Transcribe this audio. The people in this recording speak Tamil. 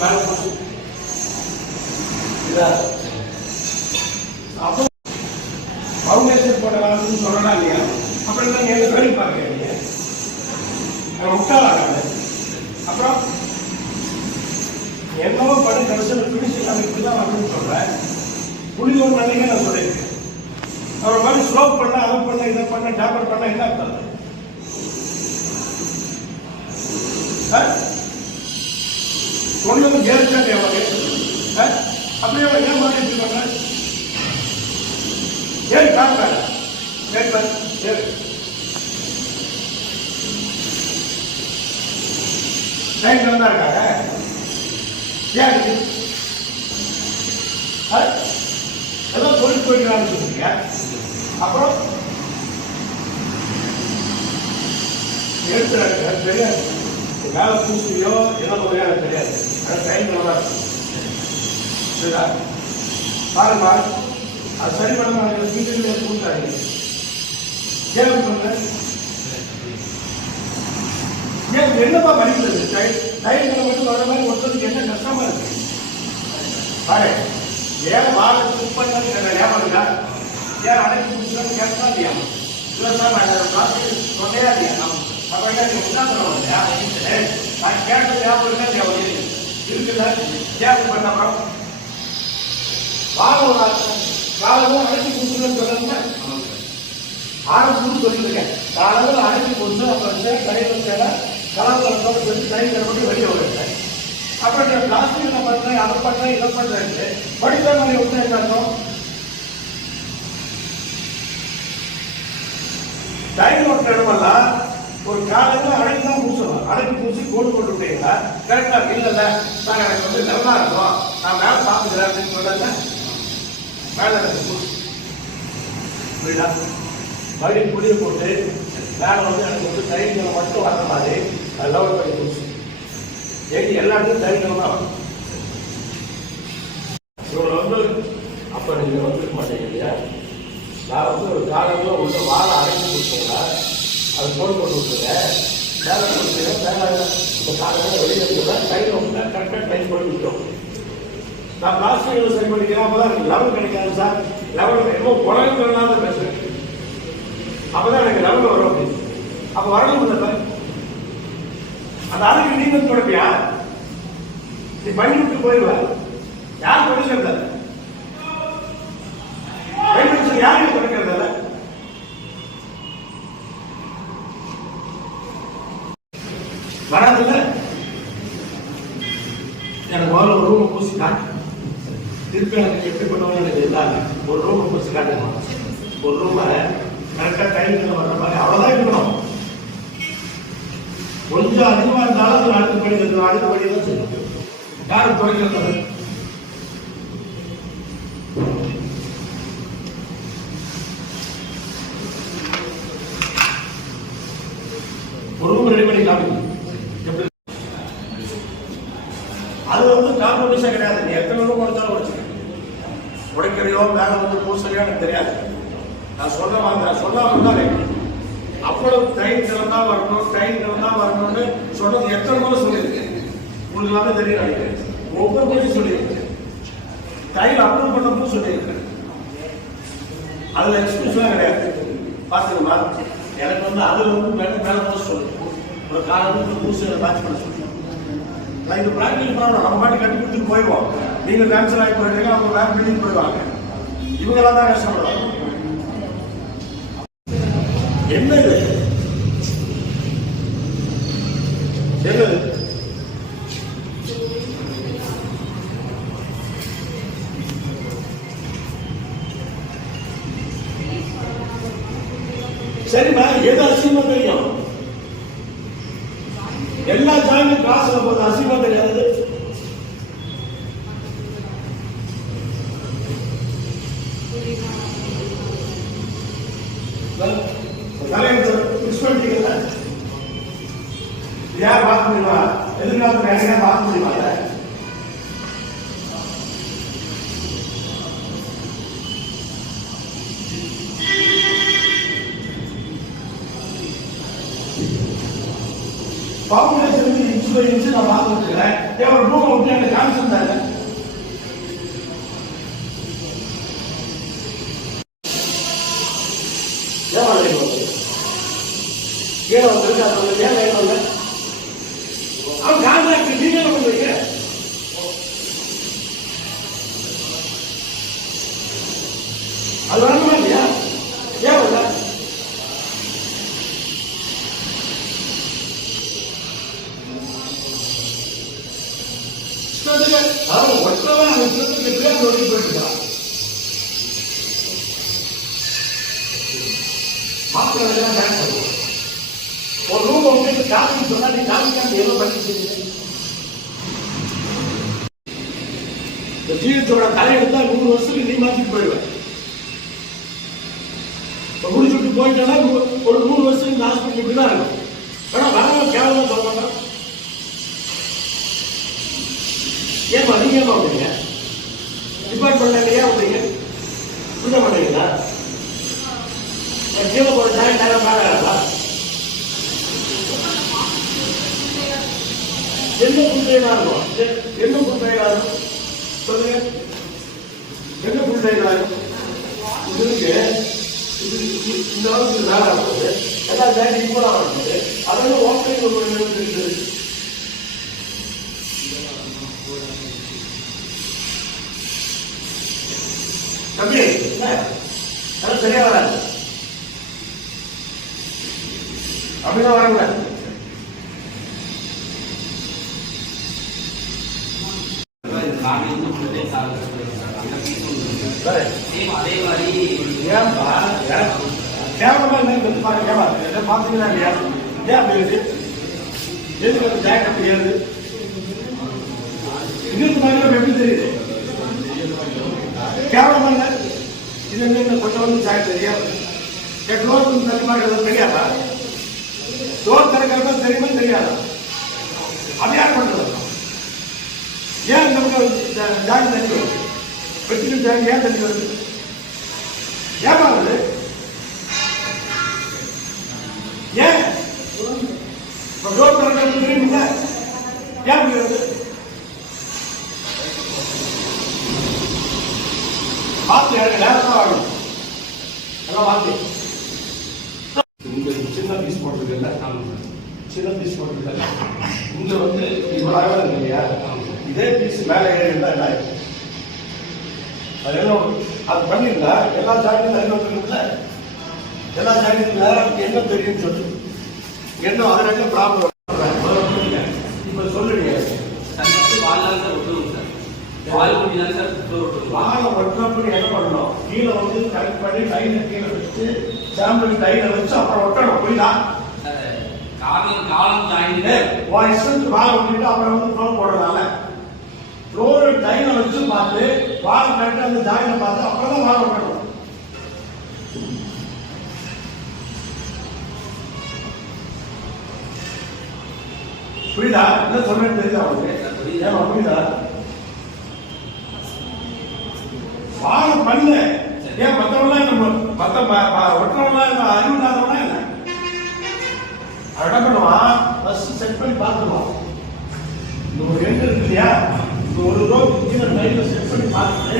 மேலே போச்சு. அப்போ ஃபவுண்டேஷன் போடலாம்னு சொல்லலாம் இல்லையா? அப்புறம் தான் எங்க வேலை பார்க்குறீங்க முட்டாளாங்க. அப்புறம் என்னவோ பண்ணி கடைசியில் பிடிச்சி நம்ம இப்படிதான் வரணும்னு சொல்றேன். புள்ளி ஒரு நாளைக்கு நான் சொல்லியிருக்கேன். அவர் மாதிரி ஸ்லோப் பண்ண, அதை பண்ண, இதை பண்ண, டேப்பர் பண்ண என்ன அர்த்தம்? சொன்னது கேட்க அப்படியே ஏன் மாதிரி இப்படி பண்ண ஏன் காப்பாரு கேட்பார் சரி டைம் வந்தா இருக்காங்க ஏன் எல்லாம் சொல்லி போயிடலான்னு சொல்றீங்க. அப்புறம் எடுத்துறாங்க தெரியாது, வேலை பூசியோ என்ன முறையாக தெரியாது. ஆனால் டைம் நல்லா இருக்கும். பாருங்க அது சரி பண்ண வீட்டுல கொடுத்தாங்க. ஏன் சொன்ன ஏன் என்னப்பா படிக்கிறது டைம் மட்டும் வர மாதிரி ஒருத்தருக்கு என்ன கஷ்டமா இருக்கு பாரு. ஏன் வாழை புக் பண்ண ஏமாடுங்க, ஏன் அடைப்பு பிடிச்சாலும் கேட்கலாம் இல்லையா? இல்லை சார் நான் கிளாஸ் சொன்னையா இல்லையா? அப்போ என்ன சொல்லுவோம் இல்லையா? நான் கேட்டது ஞாபகம் இல்லையா இருக்குல்ல கேட்க பண்ண காலமும் அழைச்சி கொடுத்துருன்னு சொல்லுங்க. ஆரம்பம் சொல்லியிருக்கேன். காலமும் அழைச்சி கொடுத்து அப்புறம் கடையில் கலாச்சாரத்தோடு சொல்லி கைகளை மட்டும் வெளியே வருவேன். அப்புறம் நான் பிளாஸ்டிக் நான் பண்ணுறேன், அதை பண்ணுறேன், இதை பண்ணுறேன் படித்த மாதிரி விட்டு என்ன டைம் ஒர்க் இடமெல்லாம் ஒரு காலையில் அழைச்சி தான் முடிச்சிடலாம். அழைச்சி முடிச்சு கோடு கொண்டு விட்டீங்களா கரெக்டாக இல்லைல்ல சார் எனக்கு வந்து நல்லா இருக்கும் நான் மேலே பார்த்துக்கிறேன் அப்படின்னு சொல்லுங்க. மேலே புரியுதா? மறுபடியும் புளியை போட்டு மேலே வந்து எனக்கு வந்து தைரியங்களை மட்டும் வர மாதிரி அது லெவல் பண்ணி போச்சு. ஏடி எல்லாத்துக்கும் தைரியம் தான் இவங்களை வந்து அப்போ நீங்கள் வந்துருக்க மாட்டீங்க இல்லையா? நான் வந்து ஒரு காலத்தில் உள்ள வாழை அடைச்சி கொடுத்தீங்களா அது போட்டு போட்டு விட்டுருங்க. மேலே கொடுத்தீங்க மேலே இப்போ காலையில் வெளியே இருந்தால் டைம் வந்து கரெக்டாக டைம் போட்டு விட்டோம். நான் பிளாஸ்டிக் சரி பண்ணிக்கிறேன். அப்போ தான் எனக்கு லெவல் கிடைக்காது சார். லெவல் என்னமோ குறைக்கிறனால பேசுகிறேன். அப்போ தான் எனக்கு லெவல் வரும் அப்படின்னு. அப்போ வரணும் இல்லை அந்த ஆளுக்கு நீங்கள் தொடப்பியா நீ பண்ணி விட்டு போயிடுவா. யார் தொடக்கிறது? யாருமே தொடக்கிறது வராதுல்ல. எனக்கு முதல்ல ஒரு ரூமை பூசி காட்டு. திருப்பி எனக்கு எப்படி பண்ணுவாங்க எனக்கு இல்லாங்க. ஒரு ரூமை பூசி காட்டுங்க. ஒரு ரூமை கரெக்டாக டைமில் வர்ற மாதிரி அவ்வளோதான் இருக்கணும். கொஞ்சம் அதிகமாக இருந்தாலும் அடுத்த படி தான் செய்யணும். யாரும் தொடங்கிறது ஒரு ரூம் ரெடி பண்ணி காமிக்கணும். அது வந்து காம்படிஷன் கிடையாது. நீ எத்தனை ரூம் கொடுத்தாலும் உடைக்கிறையோ மேலே வந்து பூசலையோ எனக்கு தெரியாது. நான் சொல்லாமல் தான் அவ்வளவு டைம் தான் வரணும், டைம் தான் வரணும்னு சொன்னது எத்தனை முறை சொல்லியிருக்கேன். உங்களுக்கு எல்லாமே தெரியும் நினைக்கிறேன். ஒவ்வொரு முறையும் சொல்லியிருக்கேன். டைம் அப்ரூவ் பண்ணவும் சொல்லியிருக்கேன். அதில் எக்ஸ்பிரஸ்லாம் கிடையாது. பார்த்துக்கமா எனக்கு வந்து அதில் வந்து மேலே போக சொல்லு. ஒரு காலம் பூசியில் மேட்ச் பண்ண சொல்லு. நான் இது பிராக்டிகல் பண்ணணும். நம்ம மாட்டி கட்டி கொடுத்துட்டு போயிடுவோம். நீங்கள் கேன்சல் ஆகி போயிட்டீங்க, அவங்க வேறு பில்டிங் போயிடுவாங்க. இவங்கெல்லாம் தான் கஷ்டப்படுவாங்க. என்னது என்னது சரிம்மா எது அசிங்கமா தெரியும்? எல்லா ஜாயினும் காசுல போது அசிங்கமா தெரியாது. யார் பார்க்க முடியுமா? எதிர்காலத்தில் யாரையா பார்க்க முடியுமா? ஃபவுண்டேஷன் இன்ச் பை இன்ச் நான் பார்த்து வச்சுக்கிறேன். ஒரு ரூம் விட்டு எனக்கு காமிச்சு தாங்க. கீழே வந்துருக்கு அது வந்து ஏன் லைன் வந்து அவன் கான்ட்ராக்ட் நீங்க பண்ணுவீங்க. அது வரணுமா இல்லையா? ஏன் வரல? அதாவது ஒற்றவன் அவன் இஷ்டத்துக்கு பேர் சொல்லி போயிட்டுருக்கான். மாப்பிள்ளை டான்ஸ் பண்ணுவோம். ஒரு ரூம் வந்து காமின்னு சொன்னா நீ காமிக்காம எவ்வளவு பண்ணி இந்த ஜீவத்தோட தலையெடுத்தா 100 வருஷத்துக்கு நீ மாத்திட்டு போயிடுவேன். முடிச்சுட்டு போயிட்டேன்னா ஒரு 100 வருஷத்துக்கு இந்த ஹாஸ்பிட்டல் இப்படிதான் இருக்கும். ஆனா வரவங்க கேவலமா சொல்லுவாங்க. ஏமா நீங்க ஏமா வந்தீங்க? டிபார்ட்மெண்ட் ஏன் வந்தீங்க? புரிஞ்ச மாட்டீங்களா? கீழே போய் நேரம் மேலே என்ன புள்ளைகளா இருக்கும்? என்ன புள்ளைகளா இருக்கும் சொல்லுங்க. என்ன புள்ளைகளா இருக்கும்? இதுக்கு இந்த அளவுக்கு வேலை ஆகுது. எல்லா ஜாதி ஈக்குவலா ஆகுது. அதனால ஓப்பனிங் ஒரு இருக்குது. தம்பி அதெல்லாம் சரியா வராது. அப்படிதான் வரக்கூடாது. பாத்தீங்கன்னா இல்லையா? ஏன் அப்படி இருக்கு? எதுக்கு அந்த ஜாக்கெட் தெரியாது? இன்னொரு மாதிரி எப்படி தெரியுது? கேவலமா இல்லை? இது என்ன கொஞ்சம் வந்து ஜாக்கெட் தெரியாது. டோர் தனிமாக தெரியாதா? டோர் திறக்கிறதா தெரியுமா தெரியாதா? அது யார் பண்றது? ஏன் இந்த ஜாக்கெட் தண்ணி வருது? வெற்றிகள் ஜாக்கெட் ஏன் தண்ணி வருது? ஏன் வருது? ஏன் டோர் திறக்கிறது தெரியுமில்ல? ஏன் அப்படி வருது? பார்த்து எனக்கு நேரம் தான் ஆகணும். எல்லாம் பார்த்து சின்ன பீஸ் போட்டிருக்கல, சின்ன பீஸ் போட்டிருக்கல, இங்க வந்து இவ்வளவு இருக்கு இல்லையா? இதே பீஸ் மேலே ஏறி இருந்தா என்ன ஆயிடும்? அது என்ன அது பண்ணிருந்தா எல்லா ஜாதியும் தண்ணி வந்துருக்குல்ல, எல்லா ஜாதியும் நேரம் என்ன தெரியும்னு சொல்லு. என்ன அதில் என்ன ப்ராப்ளம் இப்ப சொல்லுங்க. வாழை ஒட்டுறப்படி என்ன பண்ணணும்? கீழே வந்து கரெக்ட் பண்ணி டைல கீழே வச்சு சாம்பிள் டைல வச்சு அப்புறம் ஒட்டணும். புரியுதா? வாழை ஒட்டிட்டு அப்புறம் வந்து ஃப்ளோர் போடுறதால ஃப்ளோர் டைல வச்சு பார்த்து வாழை கரெக்டாக அந்த ஜாயில பார்த்து அப்புறம் தான் வாழை ஒட்டணும். புரியுதா? என்ன சொல்றேன்னு தெரியுதா அவனுக்கு? ஏமா புரியுதா? வாழை பண்ண ஏன் மற்றவங்களாம் நம்ம மற்ற ஒற்றவங்களாம் அறிவு இல்லாதவனா என்ன? என்ன பண்ணுவான்? ஃபர்ஸ்ட் செட் பண்ணி பார்த்துருவான். இந்த ஒரு எண்டு இருக்கு இல்லையா? இந்த ஒரு ரோ கீழே டைல செட் பண்ணி பார்த்துட்டு